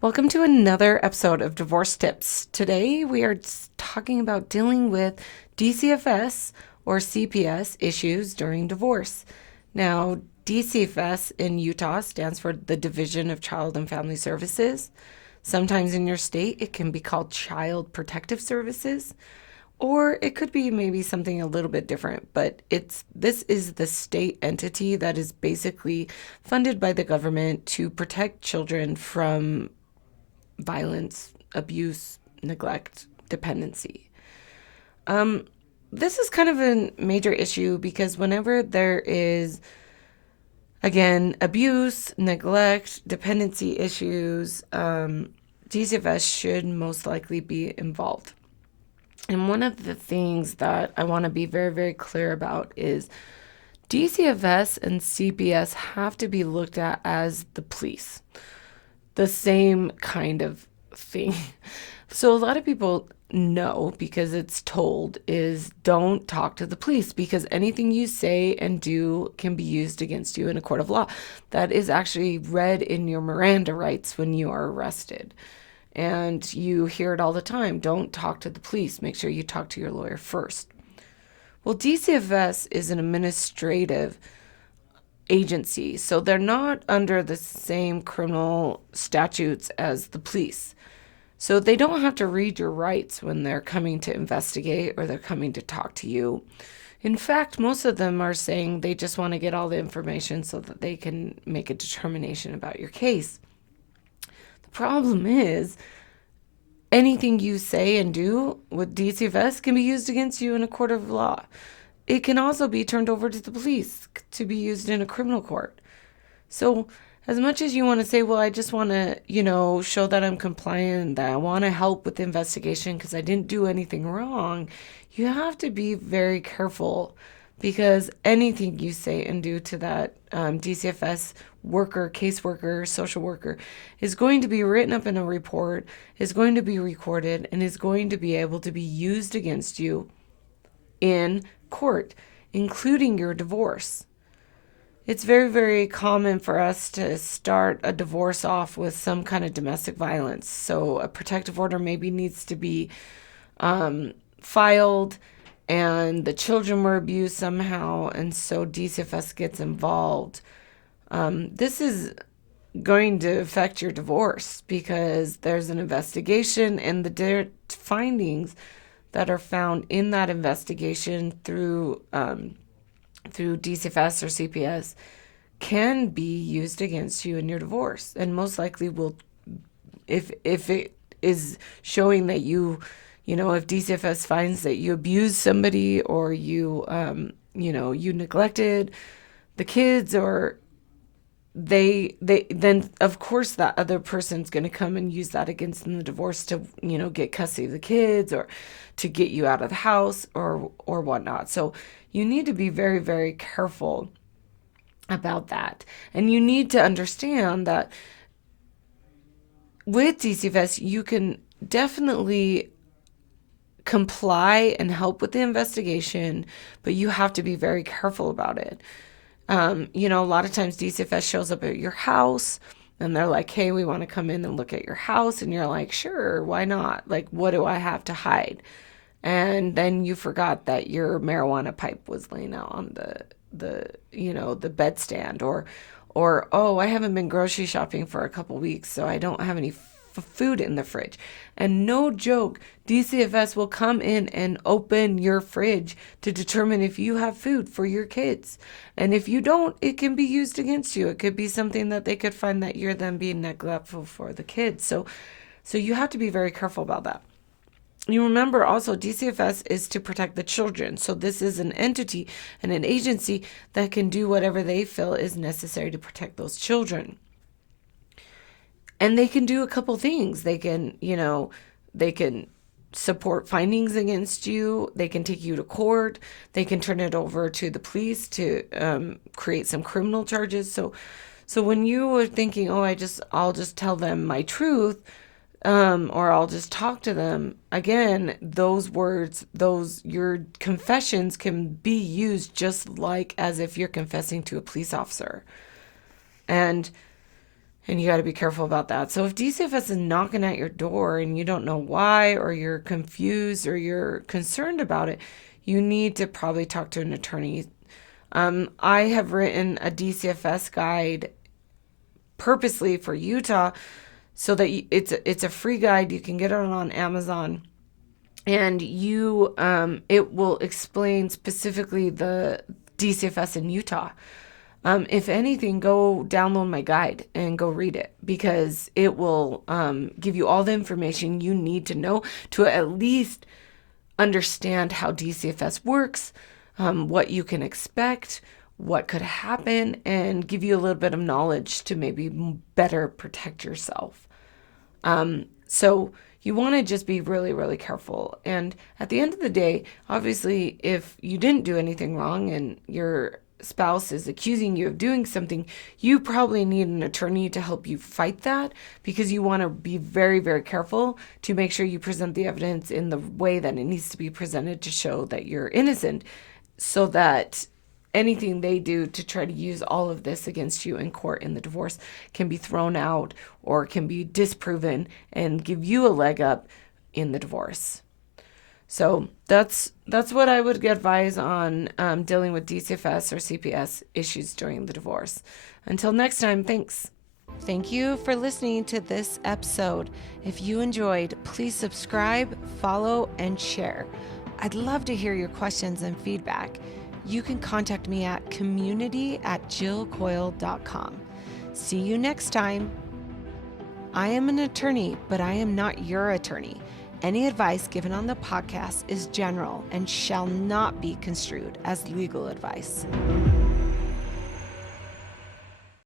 Welcome to another episode of Divorce Tips. Today we are talking about dealing with DCFS or CPS issues during divorce. Now, DCFS in Utah stands for the Division of Child and Family Services. Sometimes in your state it can be called Child Protective Services, or it could be maybe something a little bit different, but this is the state entity that is basically funded by the government to protect children from violence, abuse, neglect, dependency. Um, this is kind of a major issue because whenever there is, again, abuse, neglect, dependency issues, DCFS should most likely be involved. And one of the things that I want to be very, very clear about is DCFS and CPS have to be looked at as the police, the same kind of thing. So a lot of people know because it's told is don't talk to the police because anything you say and do can be used against you in a court of law. That is actually read in your Miranda rights when you are arrested. And you hear it all the time. Don't talk to the police. Make sure you talk to your lawyer first. Well, DCFS is an administrative agency, so they're not under the same criminal statutes as the police. So they don't have to read your rights when they're coming to investigate or they're coming to talk to you. In fact, most of them are saying they just want to get all the information so that they can make a determination about your case. The problem is anything you say and do with DCFS can be used against you in a court of law. It can also be turned over to the police to be used in a criminal court. So, as much as you want to say, well, I just want to, show that I'm compliant, that I want to help with the investigation because I didn't do anything wrong, you have to be very careful because anything you say and do to that DCFS worker, caseworker, social worker is going to be written up in a report, is going to be recorded, and is going to be able to be used against you in court, including your divorce. It's very, very common for us to start a divorce off with some kind of domestic violence. So a protective order maybe needs to be filed, and the children were abused somehow, and so DCFS gets involved. This is going to affect your divorce because there's an investigation, and the findings that are found in that investigation through DCFS or CPS can be used against you in your divorce, and most likely will, if it is showing that if DCFS finds that you abused somebody or you neglected the kids, or they then of course that other person's going to come and use that against them in the divorce to get custody of the kids or to get you out of the house or whatnot. So you need to be very, very careful about that, and you need to understand that with DCFS you can definitely comply and help with the investigation, but you have to be very careful about it. A lot of times DCFS shows up at your house and they're like, hey, we want to come in and look at your house. And you're like, sure, why not? Like, what do I have to hide? And then you forgot that your marijuana pipe was laying out on the bedstand, or oh, I haven't been grocery shopping for a couple weeks, so I don't have any food in the fridge. And no joke, DCFS will come in and open your fridge to determine if you have food for your kids. And if you don't, it can be used against you. It could be something that they could find that you're then being neglectful for the kids. So you have to be very careful about that. You remember also DCFS is to protect the children. So this is an entity and an agency that can do whatever they feel is necessary to protect those children. And they can do a couple things. They can support findings against you. They can take you to court. They can turn it over to the police to create some criminal charges. So when you were thinking, oh, I'll just tell them my truth, or I'll just talk to them. Again, those words, your confessions can be used just like as if you're confessing to a police officer. And And you got to be careful about that. So if DCFS is knocking at your door and you don't know why, or you're confused, or you're concerned about it, you need to probably talk to an attorney. I have written a DCFS guide purposely for Utah so that it's a free guide. You can get it on Amazon, and it will explain specifically the DCFS in Utah. If anything, go download my guide and go read it, because it will give you all the information you need to know to at least understand how DCFS works, what you can expect, what could happen, and give you a little bit of knowledge to maybe better protect yourself. So you want to just be really, really careful. And at the end of the day, obviously, if you didn't do anything wrong and your spouse is accusing you of doing something, you probably need an attorney to help you fight that, because you want to be very, very careful to make sure you present the evidence in the way that it needs to be presented to show that you're innocent, so that anything they do to try to use all of this against you in court in the divorce can be thrown out or can be disproven and give you a leg up in the divorce. So that's what I would advise on dealing with DCFS or CPS issues during the divorce. Until next time, thanks. Thank you for listening to this episode. If you enjoyed, please subscribe, follow, and share. I'd love to hear your questions and feedback. You can contact me at community@jillcoyle.com. See you next time. I am an attorney, but I am not your attorney. Any advice given on the podcast is general and shall not be construed as legal advice.